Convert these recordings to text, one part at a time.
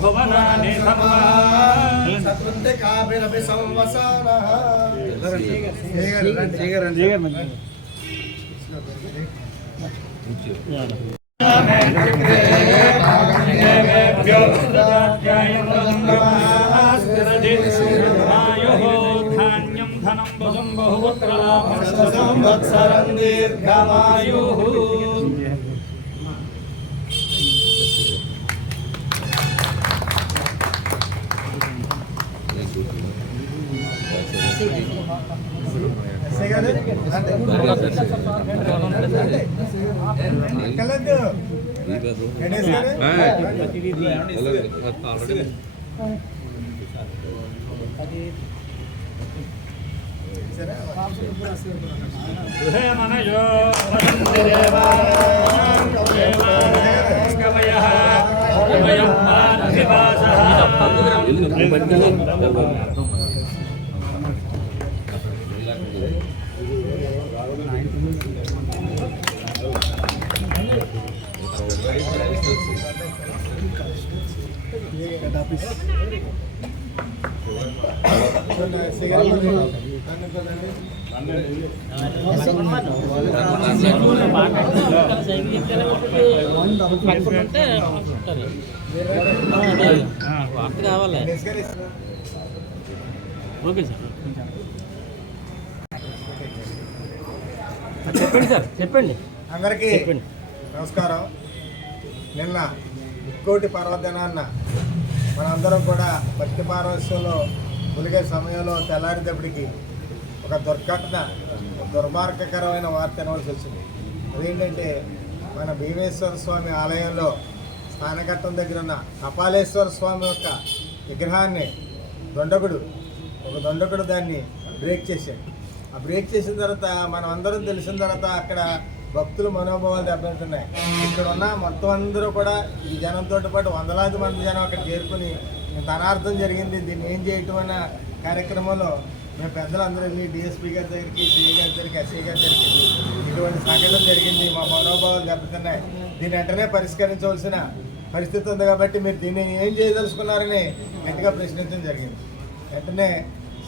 భువనాని సత్వంతికాభిరభి సంవసానః ధాన్యం ధనం వసం బహుపుత్రలాభం సంవత్సరం దీర్ఘమాయుః. కావాలి. ఓకే సార్, చెప్పండి సార్, చెప్పండి. అందరికీ నమస్కారం. నిన్న ముక్కోటి పర్వదినాన్న మనందరం కూడా భక్తి పారవశ్యంలో మునిగే సమయంలో తెల్లారినప్పటికీ ఒక దుర్మార్గకరమైన వార్త వినవలసి వచ్చింది. అదేంటంటే మన భీమేశ్వర స్వామి ఆలయంలో స్థానఘట్టం దగ్గర ఉన్న కపాలేశ్వర స్వామి యొక్క విగ్రహాన్ని దొండకుడు దాన్ని బ్రేక్ చేశాడు. ఆ బ్రేక్ చేసిన తర్వాత మనం అందరం తెలిసిన తర్వాత అక్కడ భక్తుల మనోభావాలు దెబ్బతిన్నాయి. ఇక్కడ ఉన్న మొత్తం అందరూ కూడా ఈ జనంతో పాటు వందలాది మంది జనం అక్కడ చేరుకుని ఇంత అనార్థం జరిగింది, దీన్ని ఏం చేయటం అన్న కార్యక్రమంలో మేము పెద్దలందరూ వెళ్ళి డిఎస్పీ గారి దగ్గరికి, సిఐ గారి దగ్గరికి, ఎస్ఐ గారి దగ్గరికి ఇటువంటి సంఘటన జరిగింది, మా మనోభావాలు దెబ్బతిన్నాయి, దీన్ని వెంటనే పరిష్కరించవలసిన పరిస్థితి ఉంది కాబట్టి మీరు దీన్ని ఏం చేయదలుచుకున్నారని గట్టిగా ప్రశ్నించడం జరిగింది. వెంటనే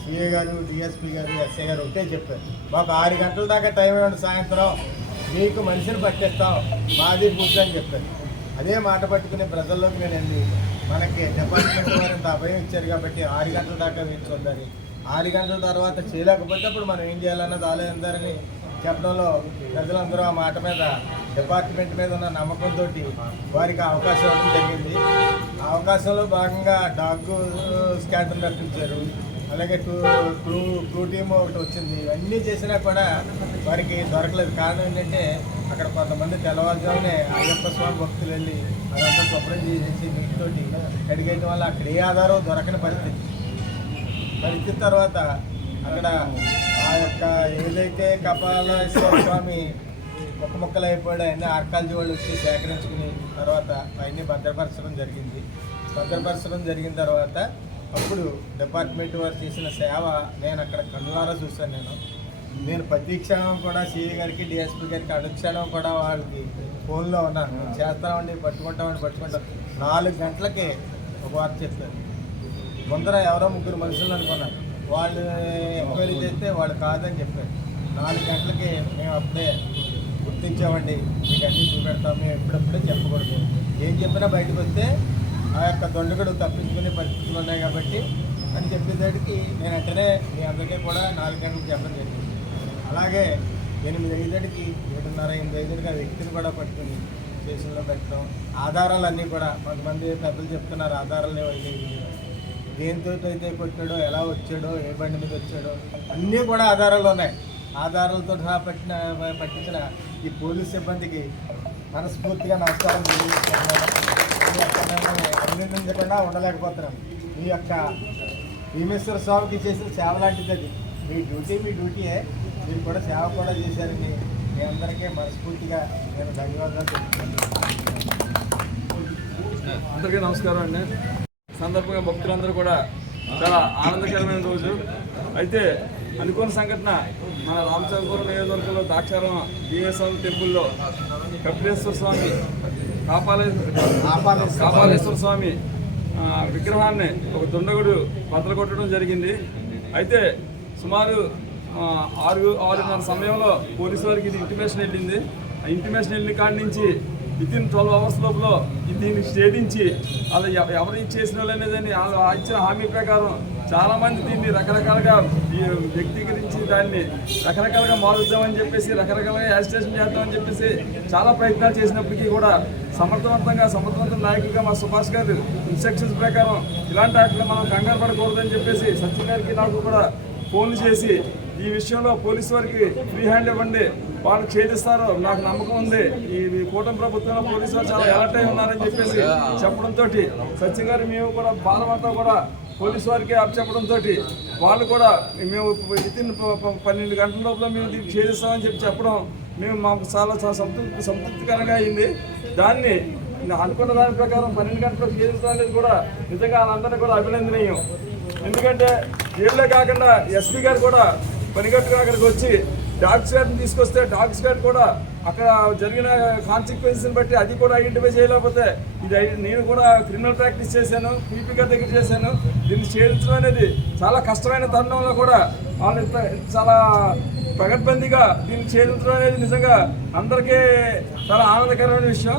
సిఐ గారు, డిఎస్పీ గారు, ఎస్ఐ గారు ఒకటే చెప్పారు, మాకు 6 గంటల దాకా టైం ఇవ్వండి, సాయంత్రం మీకు మనిషిని పట్టిస్తాం, మాది పూర్తి అని చెప్పారు. అదే మాట పట్టుకుని ప్రజల్లోకి నేను వెళ్ళి మనకి డిపార్ట్మెంట్ వారు ఇంత అభయం ఇచ్చారు కాబట్టి 6 గంటల దాకా వేచి ఉండాలి, 6 గంటల తర్వాత చేయలేకపోతే అప్పుడు మనం ఏం చేయాలన్నది ఆలోచించారని చెప్పడంలో ప్రజలందరూ ఆ మాట మీద, డిపార్ట్మెంట్ మీద ఉన్న నమ్మకంతో వారికి అవకాశం ఇవ్వడం జరిగింది. ఆ అవకాశంలో భాగంగా డాగ్ స్కాటర్ రప్పించారు, అలాగే క్రూ టీమ్ ఒకటి వచ్చింది. ఇవన్నీ చేసినా కూడా వారికి దొరకలేదు. కారణం ఏంటంటే అక్కడ కొంతమంది తెల్లవారుజామునే అయ్యప్ప స్వామి భక్తులు వెళ్ళి అదంతా శుభ్రం చేసి నీటితోటి కడిగేయడం వల్ల అక్కడ ఏ ఆధారం దొరకని పరిస్థితి తర్వాత అక్కడ ఆ యొక్క ఏదైతే కపాలేశ్వర స్వామి ముక్కలు అయిపోయాడు అన్నీ ఆర్కాలజీ వాళ్ళు వచ్చి సేకరించుకుని తర్వాత అవన్నీ భద్రపరచడం జరిగిన తర్వాత అప్పుడు డిపార్ట్మెంట్ వారు చేసిన సేవ నేను అక్కడ కళ్ళారా చూశాను. నేను ప్రతి క్షణం కూడా సిఐ గారికి, డిఎస్పీ గారికి అనుక్షణం కూడా వాళ్ళకి ఫోన్లో ఉన్నాను. చేస్తామండి, పట్టుకుంటాం. 4 గంటలకే ఒక వార్త చెప్పారు. ముందర ఎవరో 3 మనుషులు అనుకున్నారు, వాళ్ళు ఎంక్వైరీ చేస్తే వాళ్ళు కాదని చెప్పారు. 4 గంటలకి మేము అప్పుడే గుర్తించామండి, మీకు అన్నీ చూపెడతాం, మేము ఎప్పుడప్పుడే చెప్పకూడదు, ఏం చెప్పినా బయటకు వస్తే ఆ యొక్క దొండకుడు తప్పించుకునే పరిస్థితులు ఉన్నాయి కాబట్టి అని చెప్పేసరికి నేను వెంటనే మీ అందరికీ కూడా 4 గంటలకు చెప్పడం జరిగింది. అలాగే 8:05కి 7:30 ఆ వ్యక్తిని కూడా పట్టుకుని స్టేషన్లో పెట్టడం, ఆధారాలన్నీ కూడా కొంతమంది పెద్దలు చెప్తున్నారు ఆధారాలు లేవండి, దేంతో అయితే కొట్టాడో, ఎలా వచ్చాడో, ఏ బండి మీద వచ్చాడో అన్నీ కూడా ఆధారాలు ఉన్నాయి. ఆధారాలతో సహా పట్టించిన ఈ పోలీస్ సిబ్బందికి మనస్ఫూర్తిగా నమస్కారం తెలియజేస్తున్నాను. అభినందించకుండా ఉండలేకపోతున్నాను. ఈ యొక్క భీమేశ్వర స్వామికి చేసిన సేవ లాంటిది అది. మీ డ్యూటీయే, మీరు కూడా సేవ కూడా చేశారని మీ అందరికీ మనస్ఫూర్తిగా నేను ధన్యవాదాలు తెలుపుతున్నాను. అందరికీ నమస్కారం అండి. సందర్భంగా భక్తులందరూ కూడా చాలా ఆనందకరమైన రోజు. అయితే అనుకోని సంఘటన మన రామచంద్రపురం నియోజకవర్గంలో దాక్షారం ఈఎస్ఎం టెంపుల్లో కపిలేశ్వర స్వామి కాపాలేశ్వర స్వామి విగ్రహాన్ని ఒక దుండగుడు బద్దలు కొట్టడం జరిగింది. అయితే సుమారు 6:30 సమయంలో పోలీసు వారికి ఇది ఇంటిమేషన్ వెళ్ళింది. ఆ ఇంటిమేషన్ వెళ్ళిన కాడి నుంచి వితిన్ 12 అవర్స్ లోపల దీన్ని ఛేదించి అది ఎవరు చేసిన వాళ్ళు అనేది ఇచ్చిన హామీ ప్రకారం చాలామంది దీన్ని రకరకాలుగా వ్యక్తీకరించి దాన్ని రకరకాలుగా మారుద్దామని చెప్పేసి రకరకాలుగా యాజిటేషన్ చేద్దామని చెప్పేసి చాలా ప్రయత్నాలు చేసినప్పటికీ కూడా సమర్థవంతమైన నాయకులుగా మా సుభాష్ గారు ఇన్స్ట్రక్షన్స్ ప్రకారం ఇలాంటి వాటిలో మనం కంగారు పడకూడదని చెప్పేసి సత్యం గారికి నాకు కూడా ఫోన్లు చేసి ఈ విషయంలో పోలీసు వారికి ఫ్రీ హ్యాండ్ ఇవ్వండి, వాళ్ళు ఛేదిస్తారు, నాకు నమ్మకం ఉంది, ఈ కూటమి ప్రభుత్వంలో పోలీసు వారు చాలా అలర్ట్ అయి ఉన్నారని చెప్పేసి చెప్పడంతో సత్యం గారు మేము కూడా బాలమంతా కూడా పోలీసు వారికి అప్పచెప్పడంతో వాళ్ళు కూడా మేము వితిన్ 12 గంటల లోపల మేము దీన్ని ఛేదిస్తామని చెప్పడం మేము మాకు చాలా సంతృప్తికరంగా అయింది. దాన్ని అనుకున్న దాని ప్రకారం 12 గంటలకు ఛేదిస్తాం అనేది కూడా నిజంగా వాళ్ళందరినీ కూడా అభినందనీయం. ఎందుకంటే జైల్లో కాకుండా ఎస్పీ గారు కూడా పనిగట్టుగా అక్కడికి వచ్చి డాగ్ స్క్వాడ్ని తీసుకొస్తే డాగ్ స్క్వాడ్ కూడా అక్కడ జరిగిన కాన్సిక్వెన్స్ని బట్టి అది కూడా ఐడెంటిఫై చేయలేకపోతే నేను కూడా క్రిమినల్ ప్రాక్టీస్ చేశాను, పీపీ గారి దగ్గర చేశాను. దీన్ని ఛేదించడం అనేది చాలా కష్టమైన తరుణంలో కూడా వాళ్ళు చాలా పగడ్బందీగా దీన్ని ఛేదించడం అనేది నిజంగా అందరికీ చాలా ఆనందకరమైన విషయం.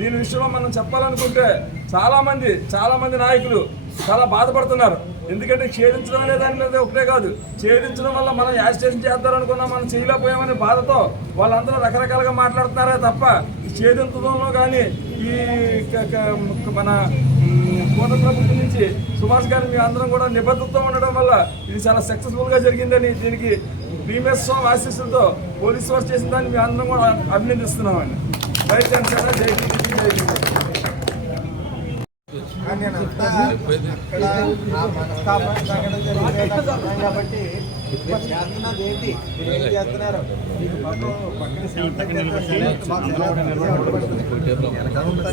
దీని విషయంలో మనం చెప్పాలనుకుంటే చాలామంది నాయకులు చాలా బాధపడుతున్నారు. ఎందుకంటే ఛేదించడం అనే దాని మీద ఒకటే కాదు, ఛేదించడం వల్ల మనం యాజిటేషన్ చేద్దామనుకున్నాం, మనం చేయలేకపోయామనే బాధతో వాళ్ళందరూ రకరకాలుగా మాట్లాడుతున్నారే తప్ప ఈ ఛేదించడంలో కానీ ఈ మన కూటమి ప్రభుత్వం నుంచి సుభాష్ గారిని మీ అందరం కూడా నిబద్ధతతో ఉండడం వల్ల ఇది చాలా సక్సెస్ఫుల్గా జరిగిందని దీనికి భీమేశ్వర స్వామి ఆశీస్సులతో పోలీసు వారు చేసిన దాన్ని మీ అందరం కూడా అభినందిస్తున్నామండి. రైట్ అండ్ సార్, జై నేనంతా అక్కడ ఆ మనస్తాపం సంఘటన జరిగింది కాబట్టి చేస్తున్నది ఏంటి, మీరు ఏం చేస్తున్నారు, మీకు పక్కన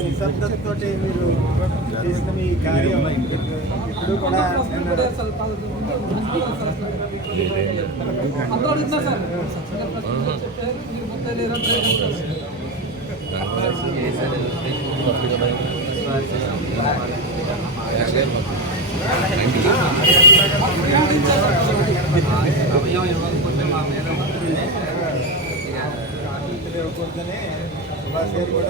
నిశ్శబ్దతతో మీరు చేసిన మీ కార్యం ఇప్పుడు కూడా సుభాష్ గారు కూడా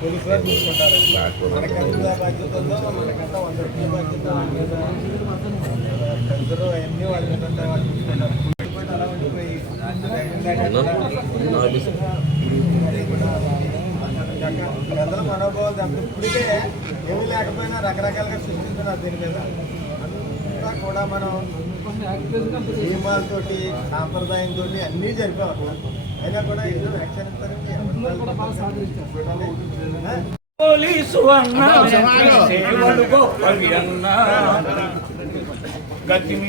పోలీసు వారు చూసుకుంటారు. మనకెంత బాధ్యత ఉందో మనకంతా 100 రూపాయల బాధ్యత అందరూ అన్నీ వాళ్ళ మీద ఉంటాయి, వాళ్ళు చూసుకుంటారు. అలా ఉండిపోయి ప్రజల మనోభావాలు ఇప్పటికే ఏమీ లేకపోయినా రకరకాలుగా సృష్టిస్తున్నారు. దీని మీద అంతా కూడా మనం నియమాలతోటి సాంప్రదాయంతో అన్నీ జరిపాం. అయినా కూడా ఎన్నో వ్యాఖ్యానిస్తారు.